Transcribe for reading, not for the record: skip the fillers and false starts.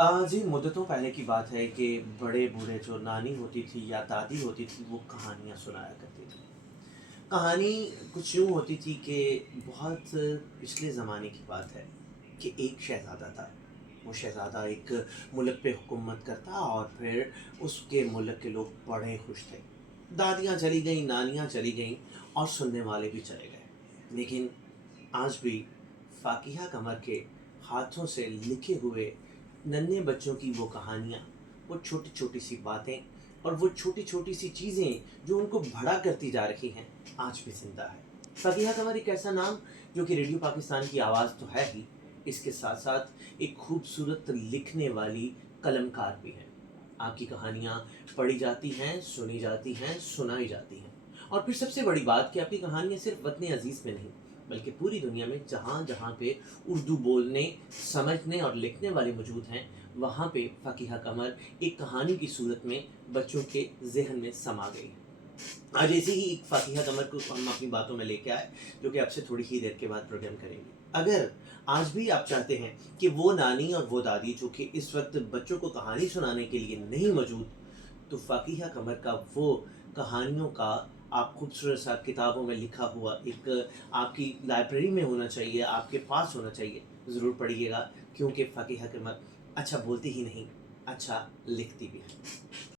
जी, मुद्दतों पहले की बात है कि बड़े बूढ़े जो नानी होती थी या दादी होती थी, वो कहानियाँ सुनाया करती थी। कहानी कुछ यूँ होती थी कि बहुत पिछले ज़माने की बात है कि एक शहज़ादा था। वो शहज़ादा एक मुल्क पे हुकूमत करता और फिर उसके मुल्क के लोग बड़े खुश थे। दादियाँ चली गईं, नानियाँ चली गईं और सुनने वाले भी चले गए। लेकिन आज भी फ़ाकिहा कमर के हाथों से लिखे हुए नन्हे बच्चों की वो कहानियाँ, वो छोटी-छोटी सी बातें और वो छोटी-छोटी सी चीज़ें जो उनको बड़ा करती जा रही हैं, आज भी ज़िंदा है। फ़ाकिहा कमर एक ऐसा नाम जो कि रेडियो पाकिस्तान की आवाज़ तो है ही, इसके साथ-साथ एक खूबसूरत लिखने वाली कलमकार भी हैं। आपकी कहानियाँ पढ़ी जाती हैं, सुनी जाती हैं, सुनाई जाती हैं। और फिर सबसे बड़ी बात कि आपकी कहानियाँ सिर्फ़ वतन अज़ीज़ में नहीं, बल्कि पूरी दुनिया में जहाँ-जहाँ पे उर्दू बोलने, समझने और लिखने वाले मौजूद हैं, वहाँ पे फ़ाकिहा कमर एक कहानी की सूरत में बच्चों के ज़हन में समा गई है। आज ऐसे ही एक फ़ाकिहा कमर को हम अपनी बातों में लेके आए, जो कि आपसे थोड़ी ही देर के बाद प्रोग्राम करेंगे। अगर आज भी आप चाहते हैं कि वो नानी और वो दादी जो कि इस वक़्त बच्चों को कहानी सुनाने के लिए नहीं मौजूद, तो फ़ाकिहा कमर का वो कहानियों का आप खूबसूरत सा किताबों में लिखा हुआ एक आपकी लाइब्रेरी में होना चाहिए, आपके पास होना चाहिए। ज़रूर पढ़िएगा, क्योंकि फ़ाकिहा कमर अच्छा बोलती ही नहीं, अच्छा लिखती भी है।